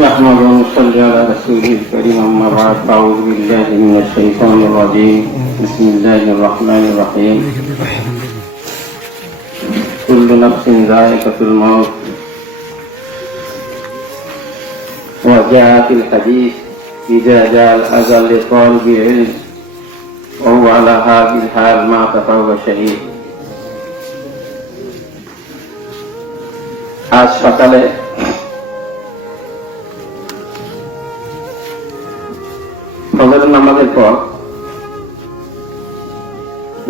نحمد ونصلي على رسوله الكريم أما بعد أعوذ بالله من الشيطان الرجيم بسم الله الرحمن الرحيم كل نفس ذائقة الموت وجاء في الحديث إذا جاء الأجل لطالب علم وهو على هذه الحال مات فهو شهيد আজ সকালে ফজরের নামাজের পর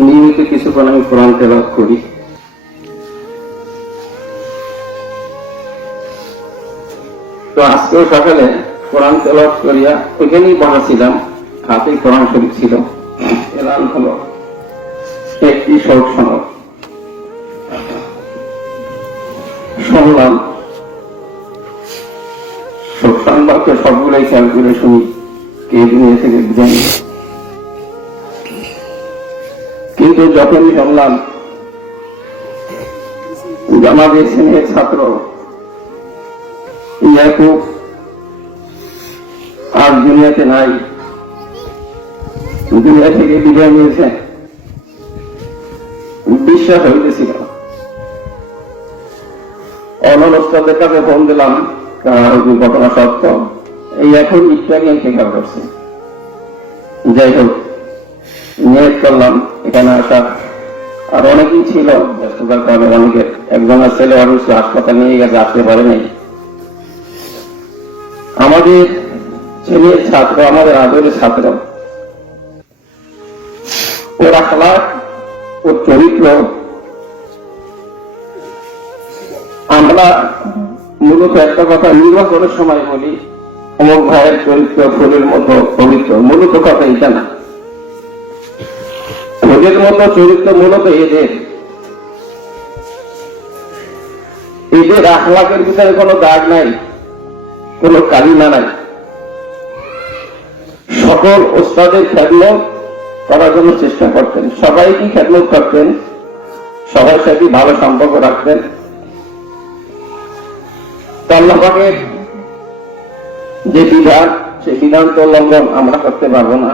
নিয়মিত কিছুক্ষণ আমি কোরআন তেলাওয়াত করি। তো আজকেও সকালে কোরআন তেলাওয়াত করিয়া ওইখানেই বসেছিলাম, হাতে কোরআন শরীফ ছিল। এলান হলো একটি শোক সনদ শুনলাম। শোক সংবাদকে সবগুলোই খেয়াল করে শুনি, কে দুনিয়া থেকে বিদায় নিল। কিন্তু যখনই শুনলাম আমাদের শ্রেণীর ছাত্র ইয়াকুব আর দুনিয়াতে নাই, দুনিয়া থেকে বিদায় নিয়েছে, বিশ্বাস হইতেছিল। অনস্তাদের কাছে ফোন দিলাম, ঘটনা সত্য, এই এখন ইত্যাদি স্বীকার করছে। যাই হোক, নিয়োগ করলাম এখানে আসা। আর অনেকেই ছিল ব্যস্ততার কারণে, অনেকে একজনের ছেলে অবশ্য হাসপাতাল নিয়ে গেছে, আসতে পারে নাই। আমাদের ছেলের ছাত্র, আমাদের আদরের ছাত্র, ওর আখলাক, ওর চরিত্র আমরা মূলত একটা কথা নির্বাচনের সময় বলি, অমুক ভাইয়ের চরিত্র ফুলের মতো পবিত্র। মূলত কথা এটা না, ফুলের মতো চরিত্র মূলত এদের আখলাকের ভিতরে কোনো দাগ নাই, কোনো কালিমা নাই। সকল ওস্তাদের খেদমত করার জন্য চেষ্টা করতেন, সবাইকে খেদমত করতেন, সবার সাথে ভালো সম্পর্ক রাখতেন। আল্লাহ পাকের যে বিধান, সেই বিধান তো লঙ্ঘন আমরা করতে পারবো না।